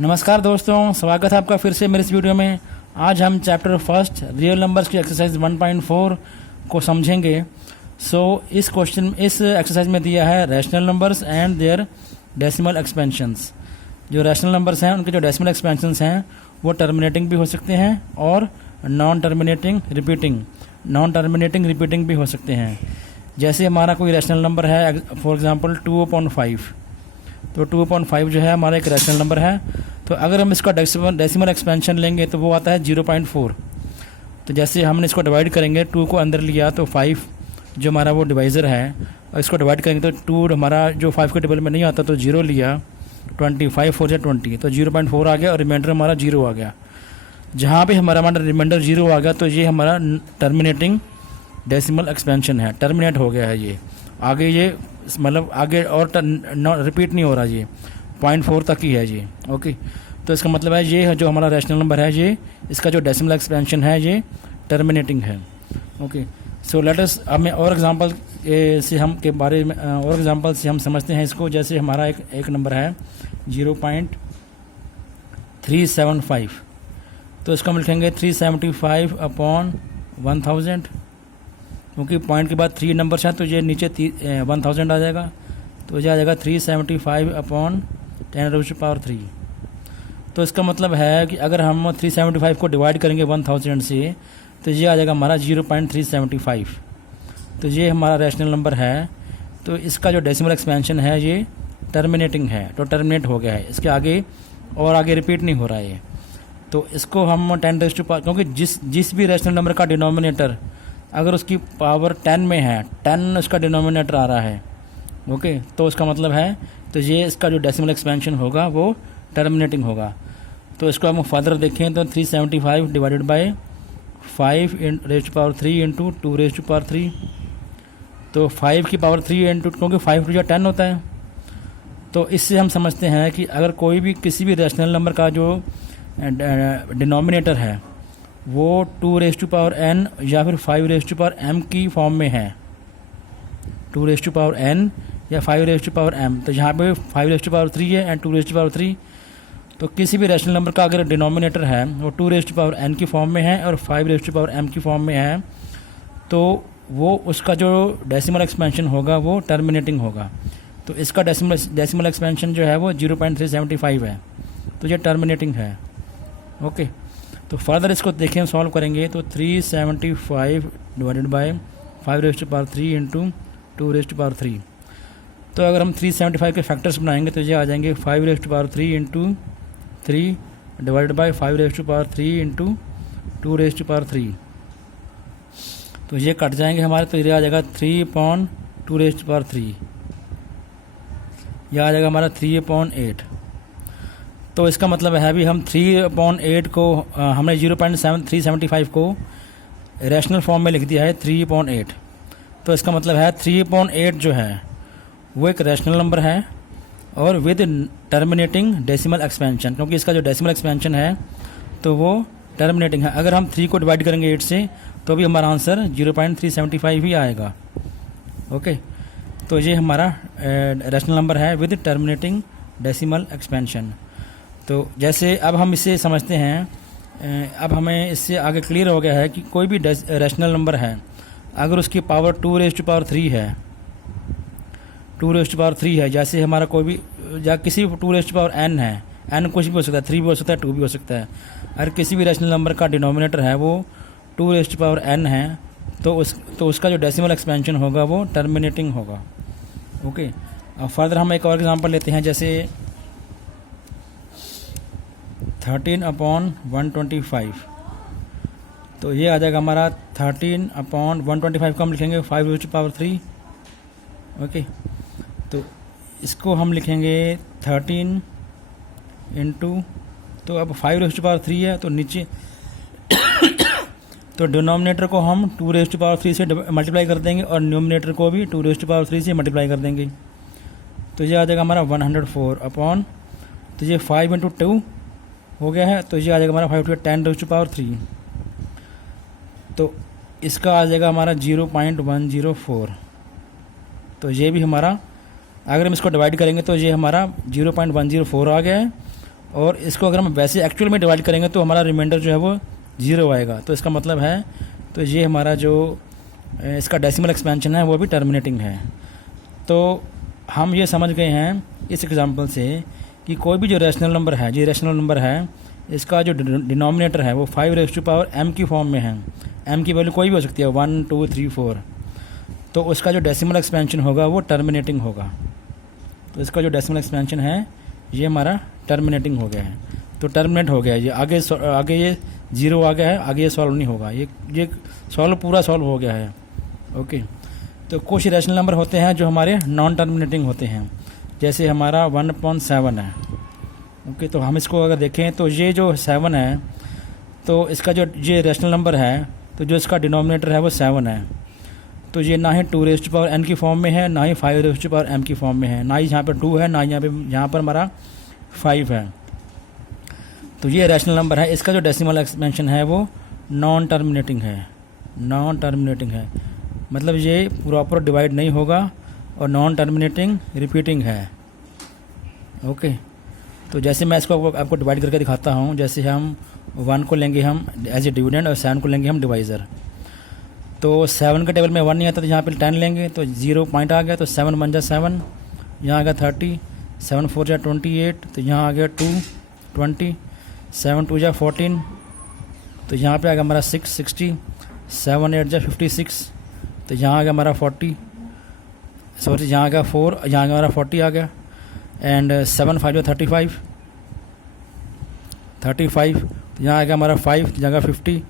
नमस्कार दोस्तों, स्वागत है आपका फिर से मेरे इस वीडियो में। आज हम चैप्टर फर्स्ट रियल नंबर्स की एक्सरसाइज 1.4 को समझेंगे। इस एक्सरसाइज में दिया है rational numbers and their decimal expansions. जो रैशनल नंबर्स हैं उनके जो डेसिमल एक्सपेंशंस हैं वो टर्मिनेटिंग भी हो सकते हैं और नॉन टर्मिनेटिंग रिपीटिंग भी हो सकते हैं। जैसे हमारा कोई रैशनल नंबर है, फॉर एग्जांपल 2/5, तो 2/5 जो है हमारा एक रैशनल नंबर है। तो अगर हम इसका डेसिमल एक्सपेंशन लेंगे तो वो आता है 0.4। तो जैसे हमने इसको डिवाइड करेंगे, 2 को अंदर लिया तो 5 जो हमारा वो डिवाइज़र है, और इसको डिवाइड करेंगे तो 2 हमारा जो 5 के टेबल में नहीं आता तो 0 लिया, 25 4 20, तो 0.4 आ गया और रिमाइंडर हमारा 0 आ गया। जहाँ पे हमारा रिमाइंडर 0 आ गया तो ये हमारा टर्मिनेटिंग डेसिमल एक्सपेंशन है, टर्मिनेट हो गया है। ये आगे ये मतलब आगे और रिपीट नहीं हो रहा, ये 0.4 तक ही है ये। ओके, तो इसका मतलब है ये जो हमारा रैशनल नंबर है, ये इसका जो डेसिमल एक्सपेंशन है ये टर्मिनेटिंग है। ओके, सो लेट अस अब मैं और एग्जांपल से हम के बारे में और एग्जांपल से हम समझते हैं इसको। जैसे हमारा एक नंबर है 0.375, तो इसको हम लिखेंगे 375/1000, क्योंकि पॉइंट के बाद 3 नंबर्स हैं तो ये नीचे 1000 आ जाएगा, तो ये आ जाएगा 375/10⁻3। तो इसका मतलब है कि अगर हम 375 को डिवाइड करेंगे 1000 से तो ये आ जाएगा हमारा 0.375। तो ये हमारा रैशनल नंबर है। तो इसका जो डेसिमल एक्सपेंशन है ये टर्मिनेटिंग है, तो टर्मिनेट हो गया है, इसके आगे और आगे रिपीट नहीं हो रहा है। तो इसको हम 10⁻, क्योंकि जिस भी रैशनल नंबर का डिनोमिनेटर अगर उसकी पावर 10 में है, 10 उसका डिनोमिनेटर आ रहा है, ओके, तो उसका मतलब है तो ये इसका जो डेसिमल एक्सपेंशन होगा वो टर्मिनेटिंग होगा। तो इसको हम फर्दर देखें तो 375 डिवाइडेड बाय 5⁻³ इंटू 2⁻3, तो 5 की पावर 3 इंटू, क्योंकि 5 टू 10 होता है। तो इससे हम समझते हैं कि अगर कोई भी किसी भी रैशनल नंबर का जो डिनोमिनेटर है वो 2⁻n या फिर 5⁻m की फॉर्म में है, 2⁻n या 5⁻m, तो यहाँ पे 5⁻3 है एंड 2⁻3। तो किसी भी रैशनल नंबर का अगर डिनोमिनेटर है वो 2⁻n की फॉर्म में है और 5⁻m की फॉर्म में है, तो वो उसका जो डेसिमल एक्सपेंशन होगा वो टर्मिनेटिंग होगा। तो इसका डेसिमल एक्सपेंशन जो है वो 0.375 है, तो ये टर्मिनेटिंग है। ओके, तो फर्दर इसको देखें, सॉल्व करेंगे तो 375 डिवाइडेड बाय 5⁻3 इंटू 2⁻3। तो अगर हम 375 के फैक्टर्स बनाएंगे तो ये आ जाएंगे 5⁻3 इंटू 3 डिवाइडेड बाय 5⁻3 इंटू 2⁻3। तो ये कट जाएंगे हमारे, तो ये आ जाएगा 3/2⁻3, यह आ जाएगा हमारा 3/8। तो इसका मतलब है अभी हम 3/8 को हमने 0.375 को रैशनल फॉर्म में लिख दिया है 3/8। तो इसका मतलब है 3/8 जो है वो एक रैशनल नंबर है और विद टर्मिनेटिंग डेसिमल एक्सपेंशन, क्योंकि इसका जो डेसिमल एक्सपेंशन है तो वो टर्मिनेटिंग है। अगर हम 3 को डिवाइड करेंगे 8 से तो भी हमारा आंसर 0.375 ही आएगा। ओके, तो ये हमारा रैशनल नंबर है विद टर्मिनेटिंग डेसिमल एक्सपेंशन। तो जैसे अब हम इसे समझते हैं, अब हमें इससे आगे क्लियर हो गया है कि कोई भी रैशनल नंबर है अगर उसकी पावर 2⁻3 है, 2⁻3 है, जैसे हमारा कोई भी या किसी 2⁻n है, n कुछ भी हो सकता है, 3 भी हो सकता है, 2 भी हो सकता है। अगर किसी भी रैशनल नंबर का डिनोमिनेटर है वो 2⁻n है तो उसका जो डेसिमल एक्सपेंशन होगा वो टर्मिनेटिंग होगा। ओके, अब फर्दर हम एक और एग्जांपल लेते हैं, जैसे 13/125। तो ये आ जाएगा हमारा 13/125 को हम लिखेंगे 5⁻3। ओके, तो इसको हम लिखेंगे 13 इंटू, तो अब 5⁻3 है तो नीचे तो डिनोमिनेटर को हम 2⁻3 से मल्टीप्लाई कर देंगे और न्यूमिनेटर को भी 2⁻3 से मल्टीप्लाई कर देंगे। तो ये आ जाएगा हमारा 104 तो ये 5 इंटू 2 हो गया है, तो ये आ जाएगा हमारा 5 टू 10⁻3। तो इसका आ जाएगा हमारा 0.104। तो ये भी हमारा, अगर हम इसको डिवाइड करेंगे तो ये हमारा 0.104 आ गया है और इसको अगर हम वैसे एक्चुअल में डिवाइड करेंगे तो हमारा रिमाइंडर जो है वो 0 आएगा। तो इसका मतलब है, तो ये हमारा जो इसका डेसिमल एक्सपेंशन है वो भी टर्मिनेटिंग है। तो हम ये समझ गए हैं इस एग्जांपल से कि कोई भी जो रैशनल नंबर है, जो रैशनल नंबर है, इसका जो डिनोमिनेटर है वो 5m की फॉर्म में है। m की वैल्यू कोई भी हो सकती है, 1 2 3 4। तो उसका जो डेसिमल एक्सपेंशन होगा वो टर्मिनेटिंग होगा। तो इसका जो डेसिमल एक्सपेंशन है ये हमारा टर्मिनेटिंग हो गया है। तो टर्मिनेट हो गया, ये आगे ये 0 आ गया है, आगे ये सॉल्व नहीं होगा, ये सॉल्व पूरा सॉल्व हो गया है। ओके, तो कुछ रैशनल नंबर होते हैं जो हमारे नॉन टर्मिनेटिंग होते हैं, जैसे हमारा 1/7 है। ओके, तो हम इसको अगर देखें तो ये जो 7 है, तो इसका जो ये रैशनल नंबर है, तो जो इसका डिनोमिनेटर है वो 7 है। तो ये ना ही 2n की फॉर्म में है, ना ही 5m की फॉर्म में है, ना ही यहाँ पर 2 है, ना ही यहाँ पर हमारा 5 है। तो ये रैशनल नंबर है, इसका जो डेसिमल एक्सपेंशन है वो नॉन टर्मिनेटिंग है। नॉन टर्मिनेटिंग है मतलब ये प्रॉपर डिवाइड नहीं होगा, और नॉन टर्मिनेटिंग रिपीटिंग है। ओके, तो जैसे मैं इसको आपको डिवाइड करके दिखाता हूँ। जैसे हम 1 को लेंगे हम एज ए डिविडेंड और 7 को लेंगे हम डिवाइज़र। तो 7 के टेबल में 1 नहीं आता, तो यहाँ पे 10 लेंगे तो 0 पॉइंट आ गया, तो 7 1 जा 7, यहाँ आ गया 30, 7 4 जा 28, तो यहाँ आ गया 2 20, 7 2 जा 14, तो यहाँ पे आ गया हमारा 6 60, 7 8 जा 56, तो यहाँ आ गया हमारा 40, सॉरी यहाँ आ गया 4, यहाँ आ गया हमारा 40 आ गया, एंड 7 5 जा 35, तो यहाँ आ गया हमारा 5 जगह 50,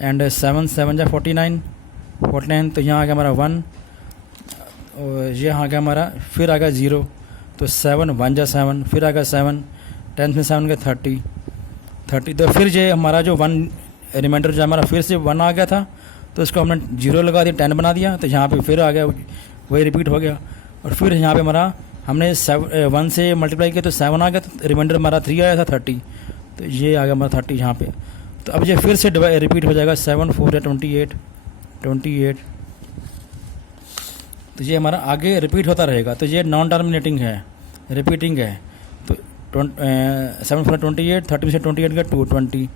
एंड 7 7 जा 49, तो यहाँ आ गया हमारा 1, और ये आ गया हमारा, फिर आ गया 0, तो 7 1 जा 7, फिर आ गया 7, 10 में 7 गया 30, तो फिर ये हमारा जो 1 रिमाइंडर जो हमारा फिर से 1 आ गया था, तो इसको हमने 0 लगा दिया, 10 बना दिया, तो यहाँ पे फिर आ गया, वही रिपीट हो गया। और फिर यहाँ पे हमारा हमने 1 से मल्टीप्लाई किया तो 7 आ गया, तो रिमाइंडर हमारा 3 आया था 30, तो ये आ गया हमारा 30 यहाँ पे। तो अब ये फिर से रिपीट हो जाएगा, 7 4 या 28, तो ये हमारा आगे रिपीट होता रहेगा। तो ये नॉन टर्मिनेटिंग है, रिपीटिंग है। तो 7 4 28, 30 से 28 गया 220,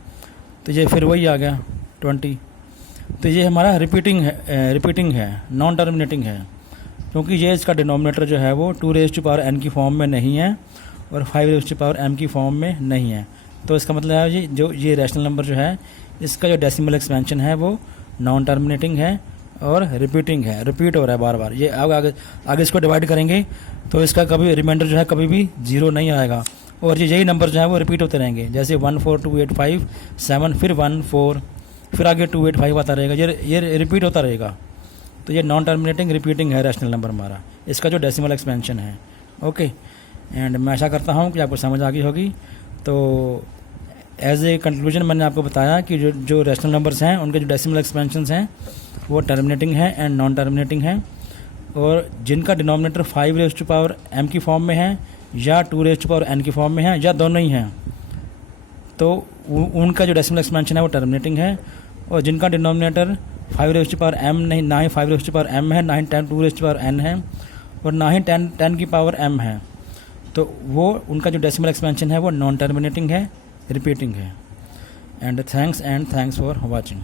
तो ये फिर वही आ गया 20। तो ये हमारा रिपीटिंग है, नॉन टर्मिनेटिंग है, क्योंकि ये इसका डिनोमिनेटर जो है वो 2n की फॉर्म में नहीं है और 5m की फॉर्म में नहीं है। तो इसका मतलब है ये रैशनल नंबर जो है, इसका जो डेसिमल एक्सपेंशन है वो नॉन टर्मिनेटिंग है और रिपीटिंग है, रिपीट हो रहा है बार बार। ये आगे इसको डिवाइड करेंगे तो इसका कभी रिमाइंडर जो है कभी भी 0 नहीं आएगा, और यही नंबर जो है वो रिपीट होते रहेंगे, जैसे 1 4 2 8 5 7, फिर 1 4, फिर आगे 2 8 5 आता रहेगा, ये रिपीट होता रहेगा। तो ये नॉन टर्मिनेटिंग रिपीटिंग है रैशनल नंबर हमारा, इसका जो डेसिमल एक्सपेंशन है। ओके, एंड मैं आशा करता हूँ कि आपको समझ आ गई होगी। तो एज ए कंक्लूजन मैंने आपको बताया कि जो रैशनल नंबर्स हैं उनके जो डेसिमल एक्सपेंशंस हैं वो टर्मिनेटिंग है एंड नॉन टर्मिनेटिंग है, और जिनका डिनोमिनेटर 5m की फॉर्म में है या 2n की फॉर्म में है या दोनों ही हैं, तो उनका जो डेसिमल एक्सपेंशन है वो टर्मिनेटिंग है। और जिनका डिनोमिनेटर 5m नहीं, ना ही 5m है, ना ही 2n है, और ना ही 10 की पावर m है, तो वो उनका जो डेसिमल एक्सपेंशन है वो नॉन टर्मिनेटिंग है, रिपीटिंग है। And thanks for watching.